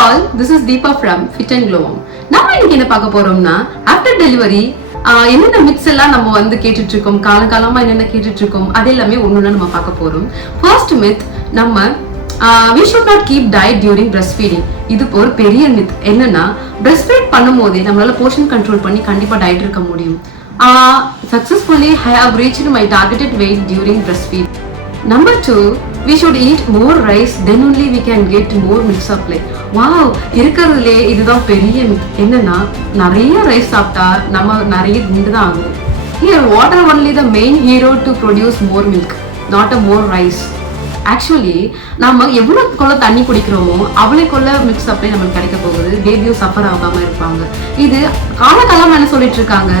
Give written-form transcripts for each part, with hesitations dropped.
all, this is Deepa from Fit and Glow. நம்ம இன்னைக்கு என்ன பார்க்க போறோம்னா ஆஃப்டர் டெலிவரி என்னென்ன மித்ஸ் எல்லாம் நம்ம வந்து கேட்டுட்டு இருக்கோம், காலகாலமா என்னென்ன கேட்டுட்டு இருக்கோம், அது எல்லாமே ஒன்னொன்னு நம்ம பார்க்க போறோம். ஃபர்ஸ்ட் மித், நம்ம we should not keep diet during breastfeeding. இது ஒரு பெரிய மித். என்னன்னா breastfeed பண்ணும்போதே நம்மளால போர்ஷன் கண்ட்ரோல் பண்ணி கண்டிப்பா டயட் இருக்க முடியும். Successfully I have reached my targeted weight during breastfeed. Number 2, we should eat more rice, then only we can get more milk supply. Wow, இருக்கிறதுலே இதுதான் பெரிய மித். என்னன்னா நிறைய ரைஸ் சாப்பிட்டா நம்ம நிறைய குண்டு தான் ஆகும். Here water only the main hero to produce more milk, not a more rice. Actually நம்ம எவ்வளவுக்குள்ள தண்ணி குடிக்கிறோமோ அவ்வளவுக்குள்ள மில்க் சப்ளை நம்மளுக்கு கிடைக்க போகுது. பேபியும் சஃபர் ஆகாம இருப்பாங்க. இது காலகாலம் என்ன சொல்லிட்டு இருக்காங்க,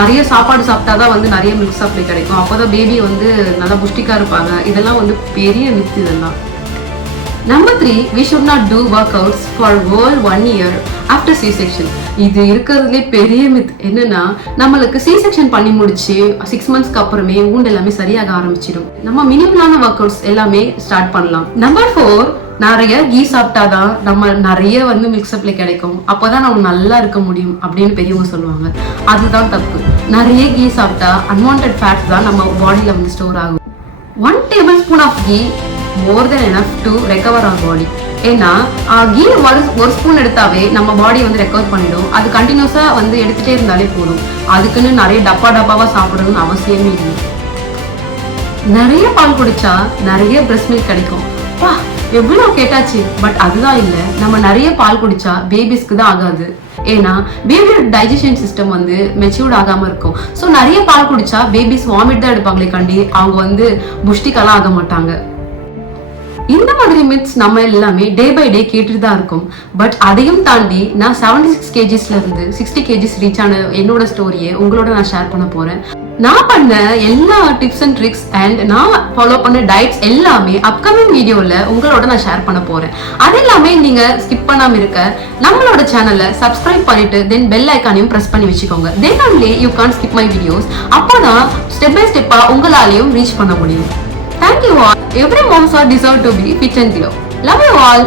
நிறைய சாப்பாடு சாப்பிட்டாதான் வந்து நிறைய மில்க் சப்ளை கிடைக்கும், அப்போதான் பேபி வந்து நல்லா புஷ்டிக்கா இருப்பாங்க. இதெல்லாம் வந்து பெரிய மித். இதெல்லாம். Number 3, we should not do workouts for whole 1 year after C-section. இது இருக்கிறதுலே பெரிய மித். என்னன்னா நம்மளுக்கு C-section பண்ணி முடிச்சு 6 monthsக்கு அப்புறமே wound எல்லாமே சரியாக ஆரம்பிச்சிடும். நம்ம மினிமலான ஒர்க் எல்லாமே ஸ்டார்ட் பண்ணலாம். Number 4, நிறைய கீ சாப்பிட்டாதான் நம்ம நிறைய வந்து மில்க் சப்ளை கிடைக்கும், அப்போதான் நம்ம நல்லா இருக்க முடியும் அப்படின்னு பெரியவங்க சொல்லுவாங்க. அதுதான் தப்பு. நிறைய கீ சாப்பிட்டா அன்வான்ட் ஃபேட்ஸ் தான் நம்ம பாடியில வந்து ஸ்டோர் ஆகும். 1 tablespoon of ghee more than enough to recover our body. ஏன்னா கீ ஒரு ஸ்பூன் எடுத்தாவே நம்ம பாடி வந்து ரெக்கவர் பண்ணிடும். அது கண்டினியூஸா வந்து எடுத்துட்டே இருந்தாலே போதும். அதுக்குன்னு நிறைய டப்பாவா சாப்பிடணும்னு அவசியமே இல்லை. நிறைய பால் குடிச்சா நிறைய பிரஸ்ட் மில்க் கிடைக்கும். வா, எவ்வளவு கேட்டாச்சு. பட் அதுதான் இல்லை. நம்ம நிறைய பால் குடிச்சா பேபிஸ்க்கு தான் ஆகாது. ஏன்னா பேபியோட டைஜஷன் சிஸ்டம் வந்து மெச்சூர்ட் ஆகாம இருக்கும். ஸோ நிறைய பால் குடிச்சா பேபிஸ் வாமிட் தான் எடுப்பாங்களே கண்டி அவங்க வந்து புஷ்டிக்கெல்லாம் ஆக மாட்டாங்க. இந்த மாதிரி மித்ஸ் நம்ம எல்லாமே டே பை டே கேட்டுட்டு தான் இருக்கும். பட் அதையும் தாண்டி நான் 76 kgsல இருந்து 60 kgs ரீச் ஆன என்னோட ஸ்டோரியை உங்களோட நான் ஷேர் பண்ண போறேன். நான் பண்ண எல்லா டிப்ஸ் அண்ட் ட்ரிக்ஸ் அண்ட் நான் ஃபாலோ பண்ண டயட்ஸ் எல்லாமே அப்கமிங் வீடியோல உங்களோட நான் ஷேர் பண்ண போறேன். அது எல்லாமே நீங்க ஸ்கிப் பண்ணாம இருக்க நம்மளோட சேனலை சப்ஸ்கிரைப் பண்ணிட்டு தென் பெல் ஐக்கானையும் பிரஸ் பண்ணி வச்சுக்கோங்க. தென் only you can't skip my videos. அப்போதான் ஸ்டெப் பை ஸ்டெப்பா உங்களாலையும் ரீச் பண்ண முடியும். Thank you all. Every moms are deserve to be fit and glow. Love you all.